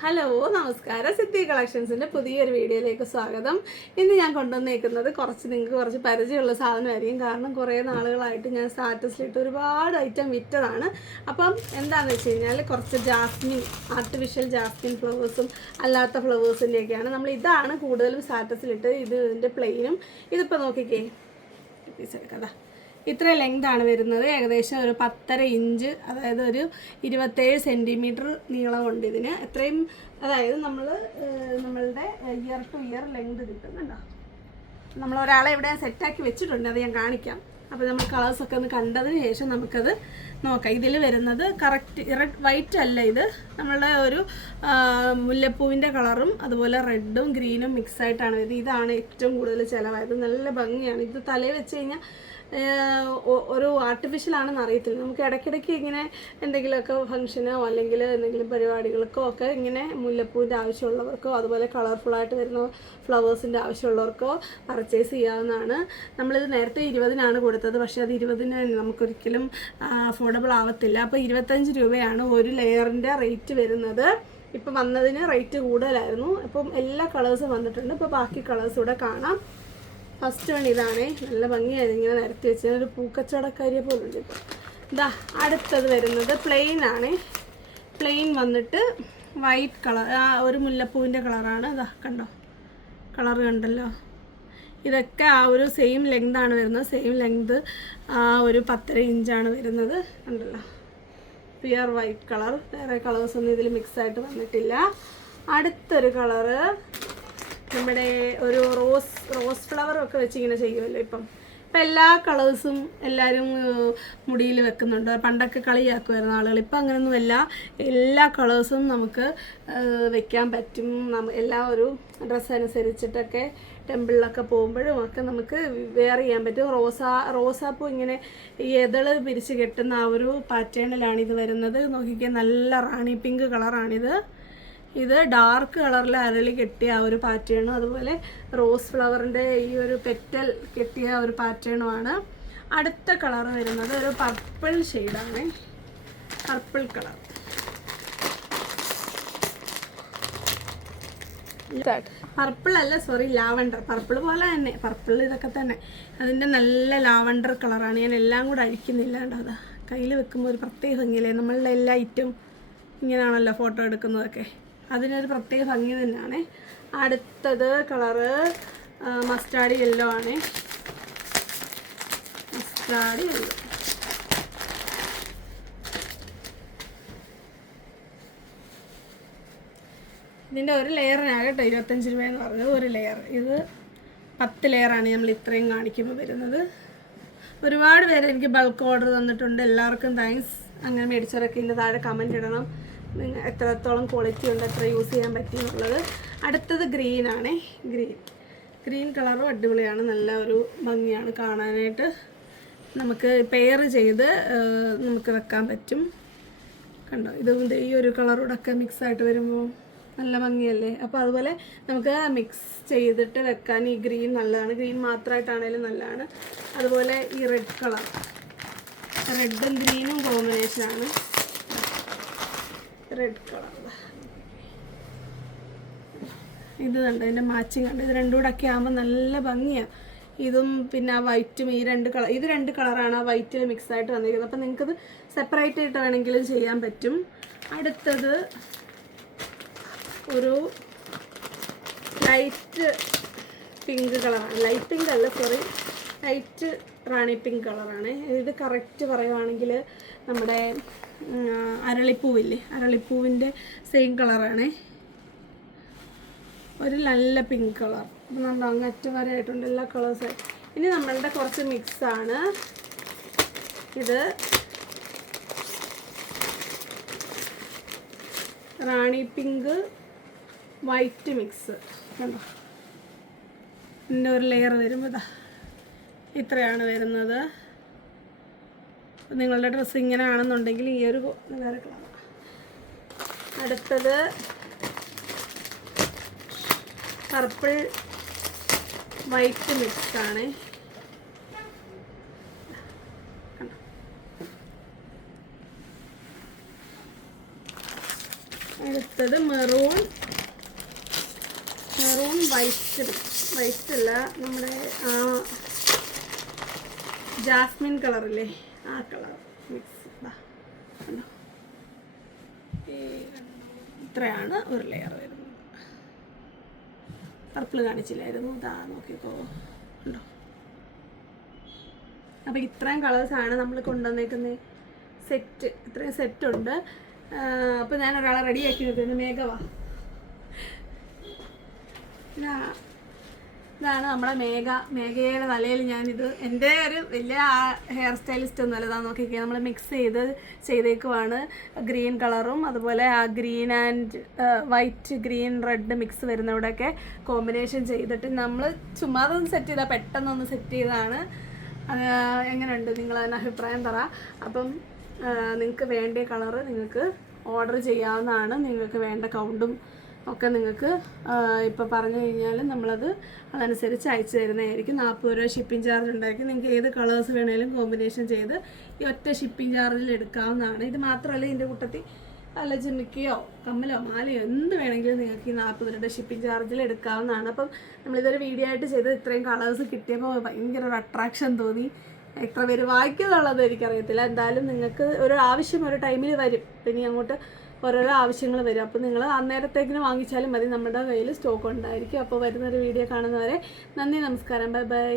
Hello നമസ്കാരം. സിദ്ധി കളക്ഷൻസിൻ്റെ പുതിയൊരു വീഡിയോയിലേക്ക് സ്വാഗതം. ഇന്ന് ഞാൻ കൊണ്ടുവന്നേക്കുന്നത് നിങ്ങൾക്ക് കുറച്ച് പരിചയമുള്ള സാധനമായിരിക്കും. കാരണം കുറേ നാളുകളായിട്ട് ഞാൻ സ്റ്റാറ്റസിലിട്ട് ഒരുപാട് ഐറ്റം വിറ്റതാണ്. അപ്പം എന്താണെന്ന് വെച്ച് കഴിഞ്ഞാൽ കുറച്ച് ജാസ്മിൻ, ആർട്ടിഫിഷ്യൽ ജാസ്മിൻ ഫ്ലവേഴ്സും അല്ലാത്ത ഫ്ലവേഴ്സിൻ്റെയൊക്കെയാണ്. ഇതാണ് കൂടുതലും സ്റ്റാറ്റസിലിട്ട്. ഇതിൻ്റെ പ്ലെയിനും ഇതിപ്പോൾ നോക്കിക്കേ, പീസ് എടുക്കാം. ഇത്ര ലെങ്താണ് വരുന്നത്. ഏകദേശം ഒരു 10.5 ഇഞ്ച്, അതായത് ഒരു 27 സെൻറ്റിമീറ്റർ നീളമുണ്ട് ഇതിന്. എത്രയും അതായത് നമ്മളുടെ ഇയർ ടു ഇയർ ലെങ്ത് കിട്ടുന്നുണ്ടോ. നമ്മൾ ഒരാളെ ഇവിടെ സെറ്റാക്കി വെച്ചിട്ടുണ്ട്, അത് ഞാൻ കാണിക്കാം. അപ്പോൾ നമ്മൾ കളേഴ്സൊക്കെ ഒന്ന് കണ്ടതിന് ശേഷം നമുക്കത് നോക്കാം. ഇതിൽ വരുന്നത് കറക്റ്റ് വൈറ്റ് അല്ല, ഇത് നമ്മളുടെ ഒരു മുല്ലപ്പൂവിൻ്റെ കളറും അതുപോലെ റെഡും ഗ്രീനും മിക്സായിട്ടാണ് വരുന്നത്. ഇതാണ് ഏറ്റവും കൂടുതൽ ചിലവായത്. നല്ല ഭംഗിയാണ്. ഇത് തലയിൽ വെച്ച് കഴിഞ്ഞാൽ ഒരു ആർട്ടിഫിഷ്യലാണെന്ന് അറിയത്തില്ല. നമുക്ക് ഇടയ്ക്കിടയ്ക്ക് ഇങ്ങനെ എന്തെങ്കിലുമൊക്കെ ഫംഗ്ഷനോ അല്ലെങ്കിൽ എന്തെങ്കിലും പരിപാടികൾക്കോ ഒക്കെ ഇങ്ങനെ മുല്ലപ്പൂവിൻ്റെ ആവശ്യമുള്ളവർക്കോ അതുപോലെ കളർഫുള്ളായിട്ട് വരുന്ന ഫ്ലവേഴ്സിൻ്റെ ആവശ്യമുള്ളവർക്കോ പർച്ചേസ് ചെയ്യാവുന്നതാണ്. നമ്മളിത് നേരത്തെ 20-നാണ് കൊടുത്തത്, പക്ഷേ അത് 20-ന് നമുക്കൊരിക്കലും അഫോർഡബിൾ ആവത്തില്ല. അപ്പോൾ 25 രൂപയാണ് ഒരു ലെയറിൻ്റെ റേറ്റ് വരുന്നത്. ഇപ്പം വന്നതിന് റേറ്റ് കൂടുതലായിരുന്നു. അപ്പം എല്ലാ കളേഴ്സും വന്നിട്ടുണ്ട്. ഇപ്പോൾ ബാക്കി കളേഴ്സ് ഇവിടെ കാണാം. ഫസ്റ്റ് വൺ ഇതാണേ, നല്ല ഭംഗിയായത്. ഇങ്ങനെ നിരത്തി വെച്ചാൽ ഒരു പൂക്കച്ചവടക്കാരിയെ പോലുണ്ട്. ഇപ്പോൾ ഇതാ അടുത്തത് വരുന്നത് പ്ലെയിൻ ആണ്. പ്ലെയിൻ വന്നിട്ട് വൈറ്റ് കളർ, ഒരു മുല്ലപ്പൂവിൻ്റെ കളറാണ്. ഇതാ കണ്ടോ, കളർ കണ്ടല്ലോ. ഇതൊക്കെ ആ ഒരു സെയിം ലെങ്താണ് വരുന്നത്. സെയിം ലെങ്ത് ഒരു 10.5 ഇഞ്ചാണ് വരുന്നത്. കണ്ടല്ലോ, പ്യുർ വൈറ്റ് കളർ. വേറെ കളേഴ്സൊന്നും ഇതിൽ മിക്സായിട്ട് വന്നിട്ടില്ല. അടുത്തൊരു കളറ് നമ്മുടെ ഒരു റോസ് ഫ്ലവറൊക്കെ വെച്ച് ഇങ്ങനെ ചെയ്യുമല്ലോ. ഇപ്പം എല്ലാ കളേഴ്സും എല്ലാവരും മുടിയിൽ വെക്കുന്നുണ്ട്. പണ്ടൊക്കെ കളിയാക്കുമായിരുന്നു ആളുകൾ. ഇപ്പം അങ്ങനെയൊന്നുമല്ല, എല്ലാ കളേഴ്സും നമുക്ക് വെക്കാൻ പറ്റും. എല്ലാ ഒരു ഡ്രസ്സ് അനുസരിച്ചിട്ടൊക്കെ ടെമ്പിളിലൊക്കെ പോകുമ്പോഴും ഒക്കെ നമുക്ക് വെയർ ചെയ്യാൻ പറ്റും. റോസാപ്പൂ ഇങ്ങനെ ഈ എതള് പിരിച്ച് കെട്ടുന്ന ആ ഒരു പാറ്റേണിലാണ് ഇത് വരുന്നത്. നോക്കിക്കാൻ നല്ല റാണി പിങ്ക് കളറാണിത്. ഇത് ഡാർക്ക് കളറിൽ അരളി കെട്ടിയ ആ ഒരു പാറ്റേണും അതുപോലെ റോസ് ഫ്ലവറിൻ്റെ ഈ ഒരു പെറ്റൽ കെട്ടിയ ഒരു പാറ്റേണുമാണ്. അടുത്ത കളർ വരുന്നത് ഒരു പർപ്പിൾ ഷെയ്ഡാണ്. പർപ്പിൾ കളർ, പർപ്പിൾ അല്ല, സോറി, ലാവണ്ടർ. പർപ്പിൾ പോലെ തന്നെ, പർപ്പിൾ ഇതൊക്കെ തന്നെ. അതിൻ്റെ നല്ല ലാവണ്ടർ കളറാണ്. ഞാൻ എല്ലാം കൂടെ അഴിക്കുന്നില്ല കേട്ടോ. അതാ കയ്യിൽ വെക്കുമ്പോൾ ഒരു പ്രത്യേക ഭംഗിയില്ലേ. നമ്മളുടെ എല്ലാ ഐറ്റം ഇങ്ങനെയാണല്ലോ ഫോട്ടോ എടുക്കുന്നതൊക്കെ, അതിനൊരു പ്രത്യേക ഭംഗി തന്നെയാണ്. അടുത്തത് കളറ് മസ്റ്റാർഡ് യെല്ലോ ആണ്. Mustard yellow. ഇതിൻ്റെ ഒരു ലെയറിനാണ് കേട്ടോ 25 രൂപയെന്ന് പറഞ്ഞത്. ഒരു ലെയർ. ഇത് 10 ലെയറാണ് നമ്മൾ ഇത്രയും കാണിക്കുമ്പോൾ വരുന്നത്. ഒരുപാട് പേര് എനിക്ക് ബൾക്ക് ഓർഡർ തന്നിട്ടുണ്ട്. എല്ലാവർക്കും താങ്ക്സ്. അങ്ങനെ മേടിച്ചവരൊക്കെ ഇതിൻ്റെ താഴെ കമൻറ്റ് ഇടണം, എത്രത്തോളം ക്വാളിറ്റി ഉണ്ട്, എത്ര യൂസ് ചെയ്യാൻ പറ്റിയെന്നുള്ളത്. അടുത്തത് ഗ്രീനാണേ. ഗ്രീൻ കളറും അടിപൊളിയാണ്. നല്ല ഒരു ഭംഗിയാണ് കാണാനായിട്ട്. നമുക്ക് പെയർ ചെയ്ത് നമുക്ക് വെക്കാൻ പറ്റും. കണ്ടോ, ഇത് ഈ ഒരു കളറോടൊക്കെ മിക്സായിട്ട് വരുമ്പോൾ നല്ല ഭംഗിയല്ലേ. അപ്പോൾ അതുപോലെ നമുക്ക് മിക്സ് ചെയ്തിട്ട് വെക്കാൻ ഈ ഗ്രീൻ നല്ലതാണ്. ഗ്രീൻ മാത്രമായിട്ടാണേലും നല്ലതാണ്. അതുപോലെ ഈ റെഡ് കളർ, റെഡും ഗ്രീനും കോമ്പിനേഷനാണ്. റെഡ് കളർ ഇത് കണ്ടോ, ഇതിൻ്റെ മാച്ചിങ് കണ്ടോ. ഇത് രണ്ടും കൂടെ ഒക്കെ ആകുമ്പോൾ നല്ല ഭംഗിയാണ്. ഇതും പിന്നെ ആ വൈറ്റും, ഈ രണ്ട് കളർ, ഇത് 2 കളറാണ് ആ വൈറ്റിൽ മിക്സായിട്ട് വന്നിരിക്കുന്നത്. അപ്പം നിങ്ങൾക്കത് സെപ്പറേറ്റ് ആയിട്ട് വേണമെങ്കിലും ചെയ്യാൻ പറ്റും. അടുത്തത് ഒരു ലൈറ്റ് പിങ്ക് കളറാണ്. ലൈറ്റ് പിങ്ക് അല്ല, സോറി, ലൈറ്റ് റാണി പിങ്ക് കളറാണ്. ഇത് കറക്റ്റ് പറയുവാണെങ്കിൽ നമ്മുടെ അരളിപ്പൂവില്ലേ, അരളിപ്പൂവിൻ്റെ സെയിം കളറാണ്. ഒരു നല്ല പിങ്ക് കളർ. അപ്പം നമ്മൾ അങ്ങറ്റം വരെ ആയിട്ടുണ്ട് എല്ലാ കളേഴ്സും. ഇനി നമ്മളുടെ കുറച്ച് മിക്സാണ് ഇത്. റാണി പിങ്ക് വൈറ്റ് മിക്സ് കണ്ടോ. ഇതിൻ്റെ ഒരു ലെയർ വരുമ്പോൾ ഇതാ ഇത്രയാണ് വരുന്നത്. നിങ്ങളുടെ ഡ്രസ്സ് ഇങ്ങനെ ആണെന്നുണ്ടെങ്കിൽ ഈ ഒരു വേറെ കളർ. അടുത്തത് പർപ്പിൾ വൈറ്റ് മിക്സാണ്. അടുത്ത അടുത്തത് മെറൂൺ വൈറ്റ് അല്ല, നമ്മുടെ ജാസ്മിൻ കളറില്ലേ, ആ കളർ മിക്സ്. ഇത്രയാണ് ഒരു ലെയർ വരുന്നത്. പർപ്പിൾ കാണിച്ചില്ലായിരുന്നു, ഇതാ നോക്കിക്കോ, ഉണ്ടോ? അപ്പോൾ ഇത്രയും കളേഴ്സാണ് നമ്മൾ കൊണ്ടുവന്നേക്കുന്ന സെറ്റ്. ഇത്രയും സെറ്റുണ്ട്. അപ്പോൾ ഞാൻ ഒരാളെ റെഡിയാക്കി നിർത്തുന്നത്. മേഘവാ, ഇതാണ് നമ്മുടെ മേഘയുടെ തലയിൽ ഞാനിത്, എൻ്റെ ഒരു വലിയ ഹെയർ സ്റ്റൈലിസ്റ്റ് ഒന്നുമല്ല. ഇതാ നോക്കിക്കേ, നമ്മൾ മിക്സ് ചെയ്തേക്കുവാണ്. ഗ്രീൻ കളറും അതുപോലെ ആ green and white, green red mix വരുന്നവിടെയൊക്കെ കോമ്പിനേഷൻ ചെയ്തിട്ട് നമ്മൾ ചുമ്മാ ഒന്ന് സെറ്റ് ചെയ്താൽ പെട്ടെന്നൊന്ന് സെറ്റ് ചെയ്തതാണ്. എങ്ങനെയുണ്ട്, നിങ്ങൾ അതിന് അഭിപ്രായം പറ. അപ്പം നിങ്ങൾക്ക് വേണ്ട കളറ് നിങ്ങൾക്ക് ഓർഡർ ചെയ്യാവുന്നതാണ്. നിങ്ങൾക്ക് വേണ്ട കൗണ്ടും ഒക്കെ നിങ്ങൾക്ക് ഇപ്പോൾ പറഞ്ഞു കഴിഞ്ഞാൽ നമ്മളത് അതനുസരിച്ച് അയച്ചു തരുന്നതായിരിക്കും. 40 രൂപ ഷിപ്പിംഗ് ചാർജ് ഉണ്ടായിരിക്കും. നിങ്ങൾക്ക് ഏത് കളേഴ്സ് വേണമെങ്കിലും കോമ്പിനേഷൻ ചെയ്ത് ഈ ഒറ്റ ഷിപ്പിംഗ് ചാർജിൽ എടുക്കാവുന്നതാണ്. ഇത് മാത്രമല്ല, ഇതിൻ്റെ കൂട്ടത്തിൽ അല്ല ജിമിക്കയോ കമ്മലോ മാലയോ എന്ത് വേണമെങ്കിലും നിങ്ങൾക്ക് ഈ 40 രൂപയുടെ ഷിപ്പിംഗ് ചാർജിൽ എടുക്കാവുന്നതാണ്. അപ്പം നമ്മളിതൊരു വീഡിയോ ആയിട്ട് ചെയ്ത് ഇത്രയും കളേഴ്സ് കിട്ടിയപ്പോൾ ഭയങ്കര ഒരു അട്രാക്ഷൻ തോന്നി. എത്ര പേര് വായിക്കുന്നുള്ളത് എനിക്കറിയത്തില്ല. എന്തായാലും നിങ്ങൾക്ക് ഒരു ആവശ്യം ഒരു ടൈമിൽ വരും. പിന്നെ അങ്ങോട്ട് ഓരോരോ ആവശ്യങ്ങൾ വരും. അപ്പോൾ നിങ്ങൾ അന്നേരത്തേക്കിന് വാങ്ങിച്ചാലും മതി, നമ്മുടെ കയ്യിൽ സ്റ്റോക്ക് ഉണ്ടായിരിക്കും. അപ്പോൾ വരുന്നൊരു വീഡിയോ കാണുന്നവരെ നന്ദി, നമസ്കാരം, ബൈ ബൈ.